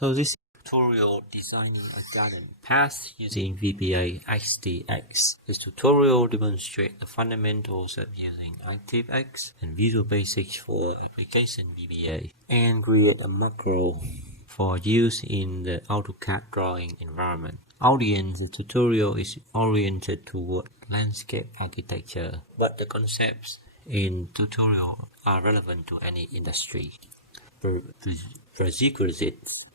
So this tutorial designing a garden path using VBA XDX. This tutorial demonstrates the fundamentals of using ActiveX and Visual Basics for application VBA and create a macro for use in the AutoCAD drawing environment. Audience, the tutorial is oriented toward landscape architecture, but the concepts in tutorial are relevant to any industry. Prerequisites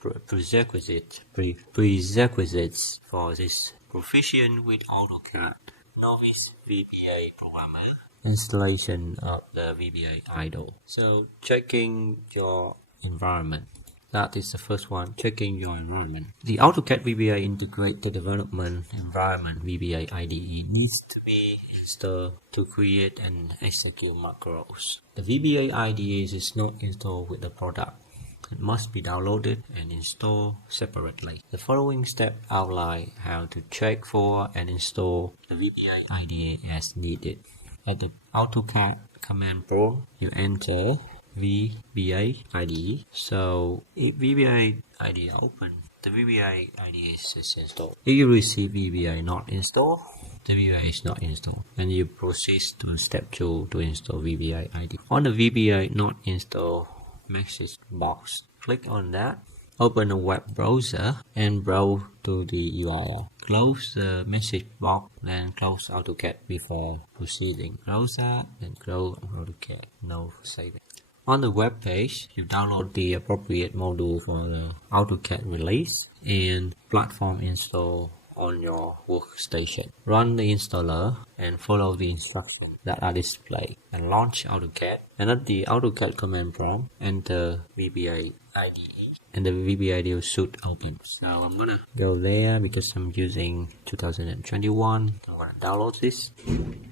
for this: proficient with AutoCAD, novice VBA programmer, installation of the VBA idle. So checking your environment. That is the first one, checking your environment. The AutoCAD VBA Integrated Development Environment VBA IDE needs to be installed to create and execute macros. The VBA IDE is not installed with the product. It must be downloaded and installed separately. The following steps outline how to check for and install the VBA IDE as needed. At the AutoCAD command prompt, you enter VBA IDE. So if VBA IDE open, the VBA IDE is installed. If you receive VBA not installed, the VBA is not installed, and you proceed to step 2 to install VBA IDE. On the VBA not installed message box, click on that. Open a web browser and browse to the URL. Close the message box, then close AutoCAD before proceeding. Close that, then close AutoCAD. No saving. On the web page, you download the appropriate module for the AutoCAD release and platform install on your workstation. Run the installer and follow the instructions that are displayed and launch AutoCAD. And at the AutoCAD command prompt, enter VBA IDE and the VBA IDE should open. So I'm gonna go there because I'm using 2021. I'm gonna download this.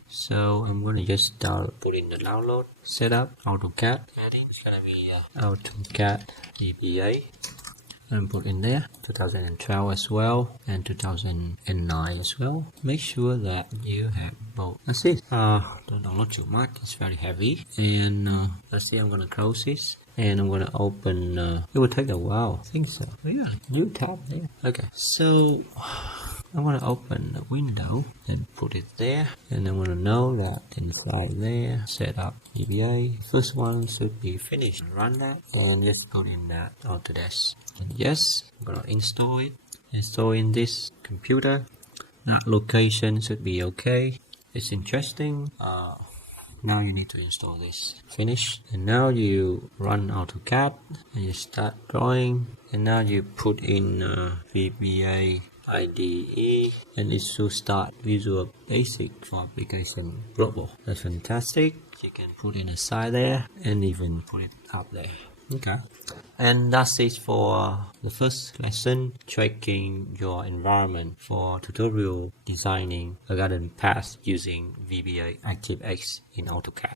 So I'm gonna just put in the download, setup, AutoCAD. It's gonna be AutoCAD VBA. And put in there 2012 as well and 2009 as well. Make sure that you have both. That's it. Don't download too much, it's very heavy. And let's see, I'm gonna close this and I'm gonna open. It will take a while, I think so. Yeah, new tab there. Okay, so I'm gonna open the window and put it there, and I'm gonna know that inside there, set up VBA. First one should be finished. Run that and just put in that Autodesk. And yes, I'm gonna install it. Install in this computer. That location should be okay. It's interesting. Now you need to install this. Finish. And now you run AutoCAD and you start drawing. And now you put in VBA IDE and it should start Visual Basic for application global. That's fantastic. You can put in a side there and even put it up there. Okay, and that's it for the first lesson, checking your environment for tutorial designing a garden path using VBA ActiveX in AutoCAD.